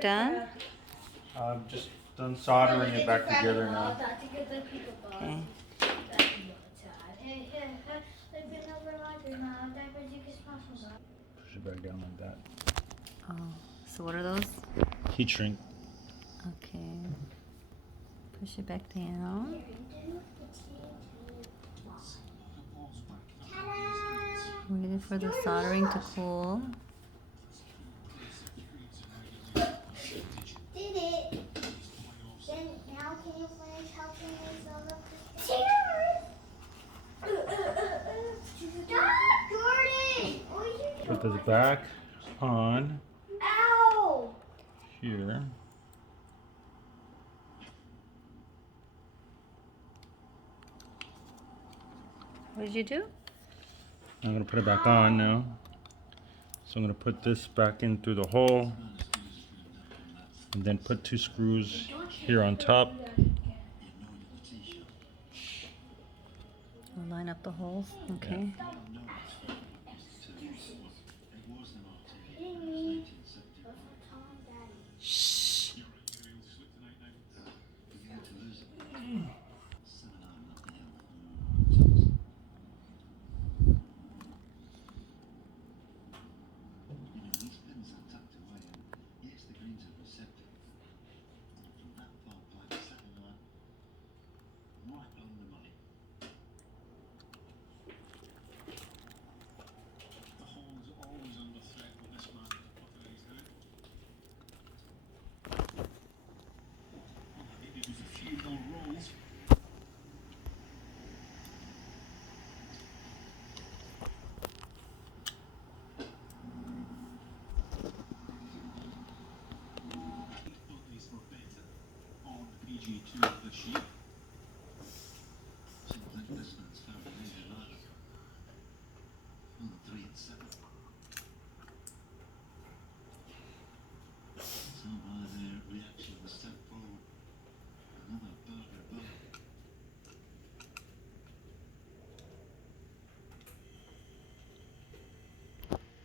Done? I'm just done soldering it back together now. Okay. Push it back down like that. Oh, so what are those? Heat shrink. Okay. Push it back down. Waiting for the soldering to cool. Did it. Then now can you finish helping me fill up the chairs? Stop, Jordan! What are you Put doing? this back on Ow! here. What did you do? I'm gonna put it back on now. So I'm gonna put this back in through the hole and then put 2 screws here on top. We'll line up the holes. Okay. Shh.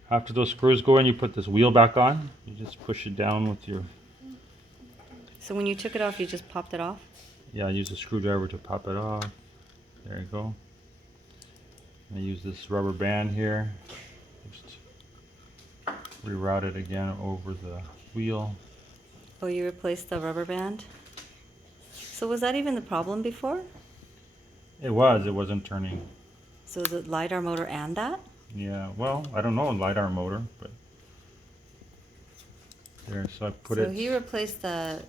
After those screws go in, you put this wheel back on. You just push it down with your, So when you took it off, you just popped it off? yeah, use a screwdriver to pop it off. There you go. I use this rubber band here. Just reroute it again over the wheel. Oh, you replaced the rubber band? So was that even the problem before? It wasn't turning. So is it LiDAR motor and that? Yeah, well, I don't know, LiDAR motor, but there, so I put So it. he replaced the...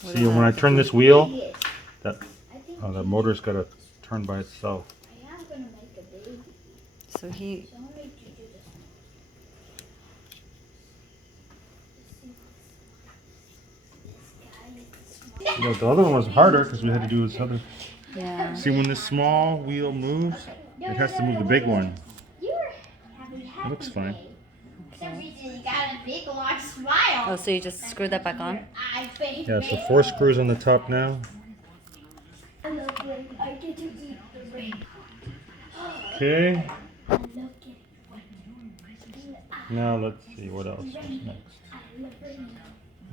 what See, is when I that? turn this wheel, that the motor's got to turn by itself. I am gonna make a baby. So he... So I'm gonna do this. You know, the other one was harder because we had to do this other. Yeah. See, when this small wheel moves, it has to move the big one. It looks fine. For some reason you got a big long smile. Oh, so you just screwed that back on? Yeah, so 4 screws on the top now. I love when I get to eat the rain. Okay, I love getting now let's see what else is next. I love rain.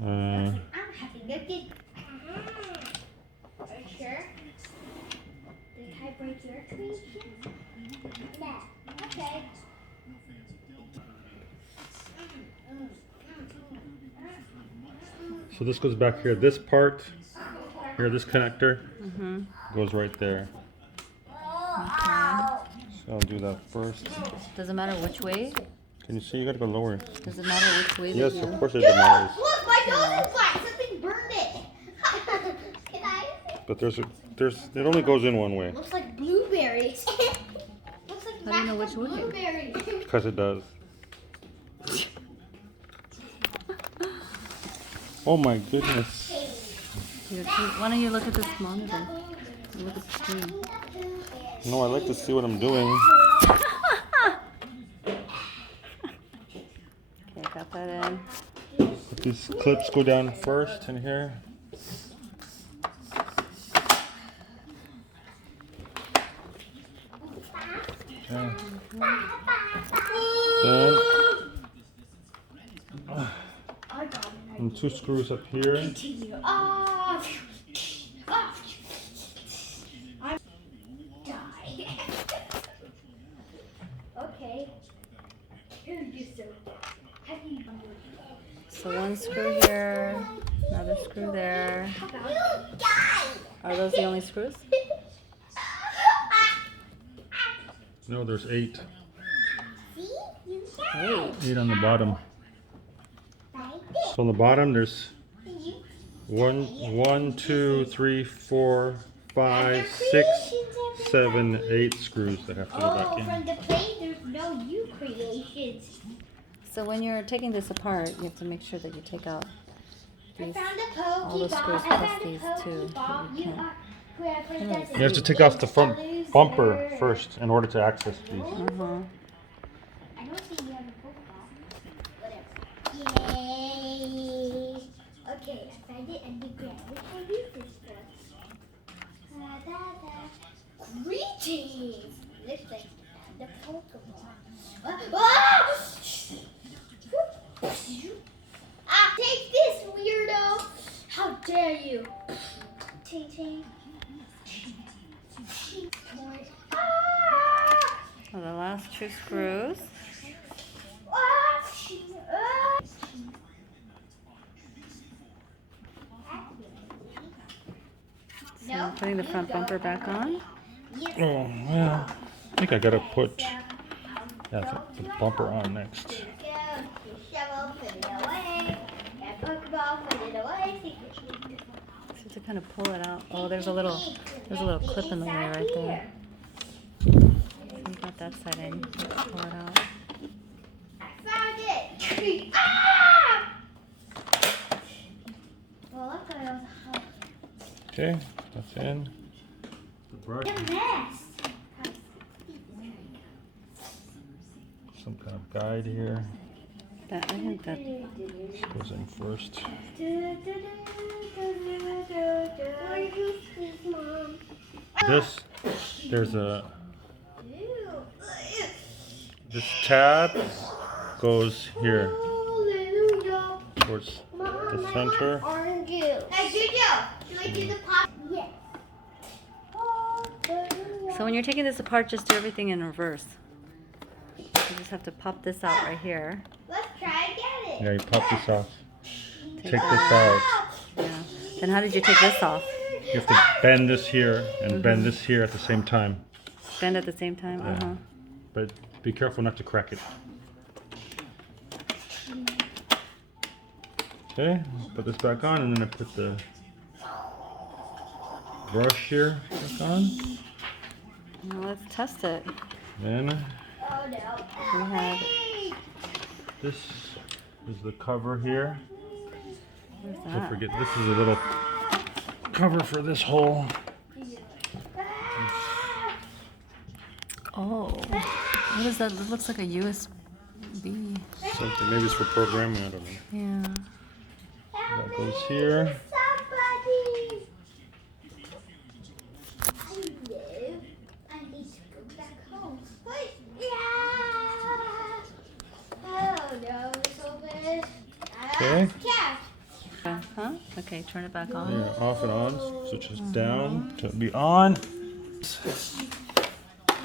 Uh, I'm having a good. Are you sure? Did I break your tree? Yeah. Okay. so this goes back here. This part here, this connector goes right there. Okay. So I'll do that first. Does it matter which way? Can you see? You gotta go lower. Does it matter which way Yes, that of you... course it matters. Look, my nose is black. Something burned it. Can I? But there's it only goes in one way. Looks like blueberries. Looks like How do you know which way? blueberries. Because it does. Oh my goodness. Here, why don't you look at this monitor? Look at the screen. No, I like to see what I'm doing. Okay, got that in. But these clips go down first in here. Okay. Then I got an And idea. 2 screws up here. Continue. I'm die. Okay. You're just so heavy. So one screw here, another screw there. You die. Are those the only screws? No, there's 8. See? You died. 8 on the bottom. Like this. So on the bottom there's You 1, 2, 3, 4, 5, 6, 7, 8 screws that have to go back Oh, from in. the plane, there's no you creations. So when you're taking this apart, you have to make sure that you take out I these. found a all the Pokeball. screws I plus found a these too, Pokeball. but you You can't. are whoever does You have to take off the front Loser. bumper first in order to access these. Uh-huh. I don't think you have a Pokeball. Whatever. Yay! Okay, I found it underground. What can I use this for? Greetings! Looks like I found a Pokeball. Take this, weirdo! How dare you! Ting ting. So the last 2 screws. So I'm putting the front bumper back on. Oh, yeah. I think I gotta put the bumper on next. So to kind of pull it out. Oh, there's a little clip in the way right there. So you got that side in. Let's pull it out. I found it! Ah! Well, look at all Okay, that's in. The brush, the mess. some kind of guide here. I think that This goes in first. There's this tab goes here towards the center. Orange juice. Hey, Jojo, should I do the pop? Yes. So when you're taking this apart, just do everything in reverse. You just have to pop this out right here. Let's try and get it. Yeah, you pop this off. Take Take this out. Yeah. Then how did you take this off? You have to bend this here and bend this here at the same time. Bend at the same time? Yeah. Uh-huh. But be careful not to crack it. Okay, put this back on, and then I put the brush here back on. Now let's test it. Then Oh no. We have, this is the cover here. where's Don't that? forget, this is a little cover for this hole. Oh, what is that? It looks like a USB. Something, maybe it's for programming, I don't know. Yeah. That goes here. Somebody. I need to go back home. Wait. Yeah. Oh no, it's open. Okay. Cat. Huh? Okay, turn it back on. Yeah, off and on. Switch this down to be on.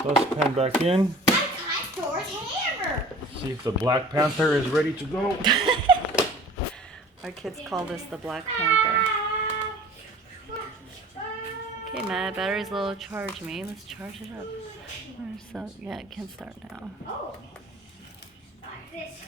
Dustpan back in. I caught Thor's hammer. See if the Black Panther is ready to go. Our kids call this the Black Panther. Okay, Matt, battery's low. Charge me. Let's charge it up. So yeah, it can start now. Oh. Like this.